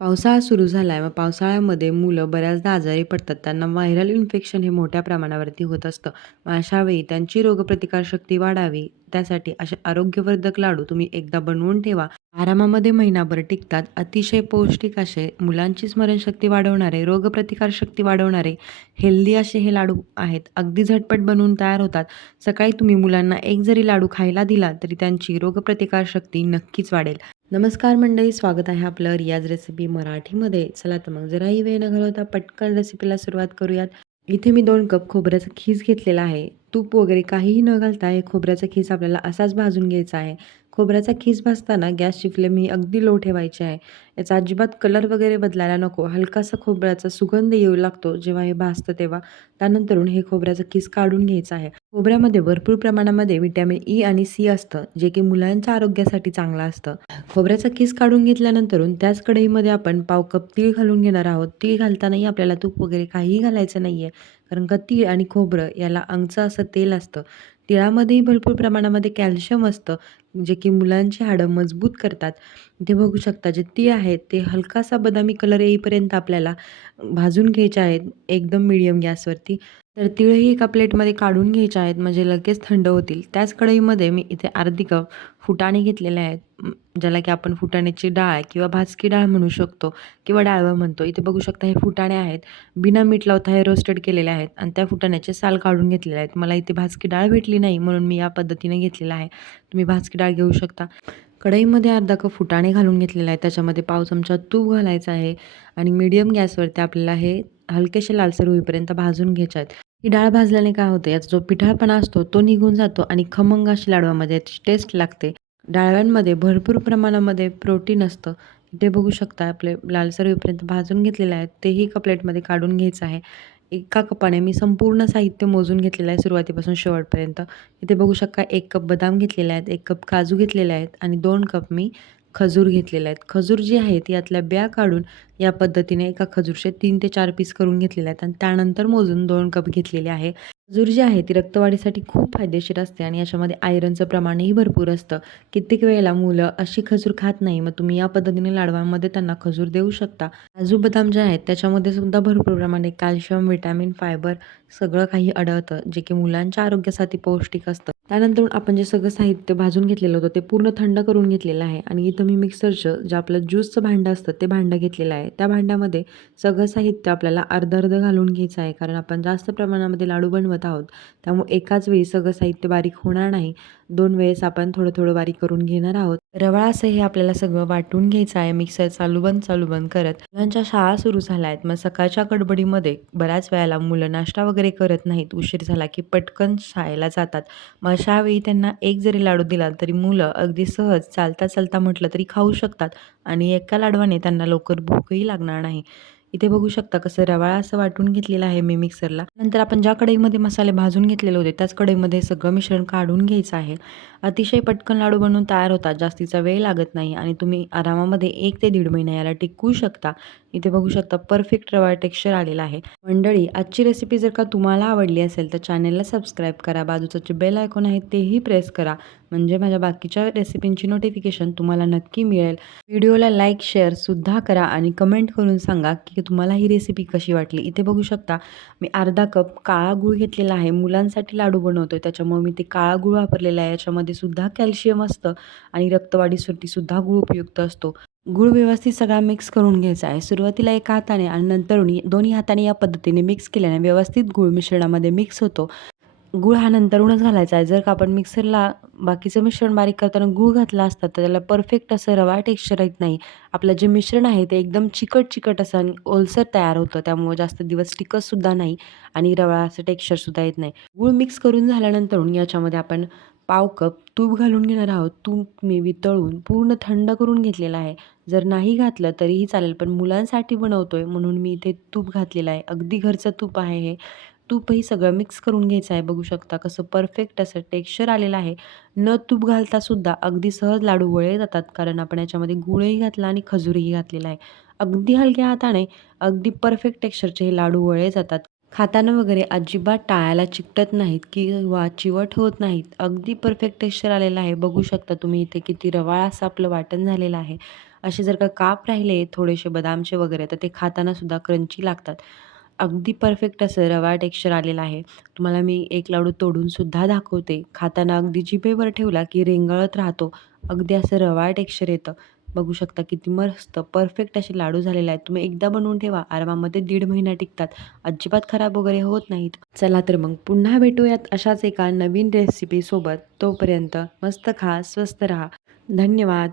पावसाळा सुरू झाला आहे. मग पावसाळ्यामध्ये मुलं बऱ्याचदा आजारी पडतात. त्यांना व्हायरल इन्फेक्शन हे मोठ्या प्रमाणावरती होत असतं. मग अशावेळी त्यांची रोगप्रतिकारशक्ती वाढावी, त्यासाठी असे आरोग्यवर्धक लाडू तुम्ही एकदा बनवून ठेवा. आरामामध्ये महिनाभर टिकतात. अतिशय पौष्टिक असे, मुलांची स्मरणशक्ती वाढवणारे, रोगप्रतिकारशक्ती वाढवणारे, हेल्दी असे हे लाडू आहेत. अगदी झटपट बनवून तयार होतात. सकाळी तुम्ही मुलांना एक जरी लाडू खायला दिला, तरी त्यांची रोगप्रतिकारशक्ती नक्कीच वाढेल. नमस्कार मंडळी, स्वागत आहे आपलं रियाज रेसिपी मराठीमध्ये. चला तर मग जराही वेळ न घालवता पटकन रेसिपीला सुरुवात करूयात. इथे मी दोन कप खोबऱ्याचा खीस घेतलेला आहे. तूप वगैरे काहीही न घालता हे खोबऱ्याचा खीस आपल्याला असाच भाजून घ्यायचा आहे. खोबऱ्याचा खीस भाजताना गॅसची फ्लेम ही अगदी लो ठेवायची आहे. याचा अजिबात कलर वगैरे बदलायला नको. हलकासा खोबऱ्याचा सुगंध येऊ लागतो जेव्हा हे भाजतं तेव्हा. त्यानंतरून हे खोबऱ्याचा खीस काढून घ्यायचा आहे. खोबऱ्यामध्ये भरपूर प्रमाणामध्ये विटॅमिन ई आणि सी असतं, जे की मुलांच्या आरोग्यासाठी चांगलं असतं. खोबऱ्याचा खीस काढून घेतल्यानंतरून त्याच कढईमध्ये आपण पाव कप तीळ घालून घेणार आहोत. तीळ घालतानाही आपल्याला तूप वगैरे काहीही घालायचं नाही आहे कारण का तीळ आणि खोबरं याला अंगचं असं तेल असतं. तिळामध्येही भरपूर प्रमाणामध्ये कॅल्शियम असतं, जे की मुलांची हाडं मजबूत करतात. ते बघू शकता जे तीळ आहेत ते हलकासा बदामी कलर येईपर्यंत आपल्याला भाजून घ्यायचे आहेत, एकदम मिडियम गॅसवरती. तर तिळही एका प्लेटमध्ये काढून घ्यायचे आहेत, म्हणजे लगेच थंड होतील. त्याच कढईमध्ये मी इथे अर्धी कप फुटाणे घेतलेले आहेत, ज्याला की आपण फुटाण्याची डाळ किंवा भाजकी डाळ म्हणू शकतो किंवा डाळवं म्हणतो. इथे बघू शकता हे फुटाणे आहेत. बिना मीठ लावता हे रोस्टेड केलेले आहेत आणि त्या फुटाण्याचे साल काढून घेतलेले आहेत. मला इथे भाजकी डाळ भेटली नाही म्हणून मी या पद्धतीने घेतलेलं आहे. तुम्ही भाजकी डाळ घेऊ शकता. कढईमध्ये अर्धा कप फुटाणे घालून घेतलेला आहे त्याच्यामध्ये पाव चमचा तूप घालायचं आहे आणि मीडियम गॅसवरती आपल्याला हे हलकेसे लालसर होईपर्यंत भाजून घ्यायचे आहेत. ही डाळ भाजल्याने काय होतं, याचा जो पिठाळपणा असतो तो निघून जातो आणि खमंग अशी लाडवामध्ये याची टेस्ट लागते. डाळव्यांमध्ये भरपूर प्रमाणामध्ये प्रोटीन असतं. इथे बघू शकता आपले लालसर होईपर्यंत भाजून घेतलेले आहेत. तेही एका प्लेटमध्ये काढून घ्यायचं आहे. एका कपाने मी संपूर्ण साहित्य मोजून घेतलेलं आहे सुरुवातीपासून शेवटपर्यंत. इथे बघू शकता एक कप बदाम घेतलेले आहेत, एक कप काजू घेतलेले आहेत आणि दोन कप मी खजूर घेतलेले आहेत. खजूर जी आहेत यातल्या ब्या काढून या पद्धतीने एका खजूरचे तीन ते चार पीस करून घेतलेले आहेत आणि त्यानंतर मोजून दोन कप घेतलेले आहे. खजूर जी आहे ती रक्तवाढीसाठी खूप फायदेशीर असते आणि याच्यामध्ये आयरनचं प्रमाणही भरपूर असतं. कित्येक वेळेला मुलं अशी खजूर खात नाही, मग तुम्ही या पद्धतीने लाडवांमध्ये त्यांना खजूर देऊ शकता. काजू बदाम जे आहेत त्याच्यामध्ये सुद्धा भरपूर प्रमाणे कॅल्शियम, व्हिटॅमिन, फायबर सगळं काही आढळतं, जे की मुलांच्या आरोग्यासाठी पौष्टिक असतं. त्यानंतर आपण जे सगळं साहित्य भाजून घेतलेलं होतं ते पूर्ण थंड करून घेतलेलं आहे आणि इथं मी मिक्सरचं जे आपलं ज्यूसचं भांडं असतं ते भांडं घेतलेलं आहे. त्या भांड्यामध्ये सगळं साहित्य आपल्याला अर्ध अर्धं घालून घ्यायचं आहे, कारण आपण जास्त प्रमाणामध्ये लाडू बनवत आहोत. त्यामुळे एकाच वेळी सगळं साहित्य बारीक होणार नाही. दोन वेळेस आपण थोडं-थोडं बारीक करून घेणार आहोत. रवाळ असं हे आपल्याला सगळं वाटून घ्यायचं आहे मिक्सर चालू बंद, चालू बंद करत. मुलांच्या शाळा सुरू झाल्या आहेत. मग सकाळच्या गडबडीमध्ये बऱ्याच वेळेला मुलं नाश्ता वगैरे करत नाहीत. उशीर झाला की पटकन शाळेला जातात. मग अशावेळी त्यांना एक जरी लाडू दिला तरी मुलं अगदी सहज चालता-चालता म्हटलं तरी खाऊ शकतात आणि एका लाडवाने त्यांना लवकर भूकही लागणार नाही. इथे बघू शकता कसं रवाळा असं वाटून घेतलेलं आहे मी मिक्सरला. नंतर आपण ज्या कढईमध्ये मसाले भाजून घेतलेले होते त्याच कढईमध्ये सगळं मिश्रण काढून घ्यायचं आहे. अतिशय पटकन लाडू बनवून तयार होतात. जास्तीचा वेळ लागत नाही आणि तुम्ही आरामामध्ये एक ते दीड महिना याला टिकवू शकता. इथे बघू शकता परफेक्ट रवा टेक्स्चर आलेला आहे. मंडळी आजची रेसिपी जर का तुम्हाला आवडली असेल तर चॅनेलला सबस्क्राईब करा. बाजूचं जे बेल आयकॉन आहे तेही प्रेस करा. म्हणजे माझ्या बाकीच्या रेसिपींची नोटिफिकेशन तुम्हाला नक्की मिळेल. व्हिडिओला लाईक, शेअरसुद्धा करा आणि कमेंट करून सांगा की तुम्हाला ही रेसिपी कशी वाटली. इथे बघू शकता मी अर्धा कप काळा गूळ घेतलेला आहे. मुलांसाठी लाडू बनवतो आहे त्याच्यामुळे मी ते काळा गूळ वापरलेला आहे. याच्यामध्ये सुद्धा कॅल्शियम असतं आणि रक्तवाढीसाठी सुद्धा गूळ उपयुक्त असतो. गूळ व्यवस्थित सगळा मिक्स करून घ्यायचा आहे. सुरुवातीला एका हाताने आणि नंतर दोन्ही हाताने या पद्धतीने मिक्स केल्याने व्यवस्थित गूळ मिश्रणामध्ये मिक्स होतो. गूळ हा नंतरूनच घालायचा आहे. जर का आपण मिक्सरला बाकीचं मिश्रण बारीक करताना गूळ घातला असता तर त्याला परफेक्ट असं रवा टेक्स्चर येत नाही. आपलं जे मिश्रण आहे ते एकदम चिकट-चिकट असं आणि ओलसर तयार होतं. त्यामुळे जास्त दिवस टिकतसुद्धा नाही आणि रवा असं टेक्स्चरसुद्धा येत नाही. गूळ मिक्स करून झाल्यानंतर याच्यामध्ये आपण पाव कप तूप घालून घेणार आहोत. तूप मी वितळून पूर्ण थंड करून घेतलेलं आहे. जर नाही घातलं तरीही चालेल, पण मुलांसाठी बनवतो आहे म्हणून मी इथे तूप घातलेलं आहे. अगदी घरचं तूप आहे हे. तूपही सगळं मिक्स करून घ्यायचं आहे. बघू शकता कसं परफेक्ट असं टेक्स्चर आलेलं आहे. न तूप घालतासुद्धा अगदी सहज लाडू वळे जातात, कारण आपण याच्यामध्ये गुळही घातला आणि खजूरही घातलेला आहे. अगदी हलक्या हाताने अगदी परफेक्ट टेक्स्चरचे हे लाडू वळे जातात. खाताना वगैरे अजिबात टाळायला चिकटत नाहीत किंवा चिवट होत नाहीत. अगदी परफेक्ट टेक्स्चर आलेलं आहे. बघू शकता तुम्ही इथे किती रवाळ असं आपलं वाटण झालेलं आहे असे जर का काप राहिले थोडेसे बदामचे वगैरे तर ते खातानासुद्धा क्रंची लागतात अगदी परफेक्ट असं रवा टेक्स्चर आलेलं आहे. तुम्हाला मी एक लाडू तोडूनसुद्धा दाखवते. खाताना अगदी जिभेवर ठेवला की रेंगाळत राहतो. अगदी असं रवा टेक्स्चर येतं. बघू शकता किती मस्त परफेक्ट असे लाडू झालेले आहेत. तुम्ही एकदा बनवून ठेवा. आरामामध्ये दीड महिना टिकतात. अजिबात खराब वगैरे होत नाहीत. चला तर मग पुन्हा भेटूयात अशाच एका नवीन रेसिपीसोबत तोपर्यंत मस्त खा स्वस्त राहा. धन्यवाद.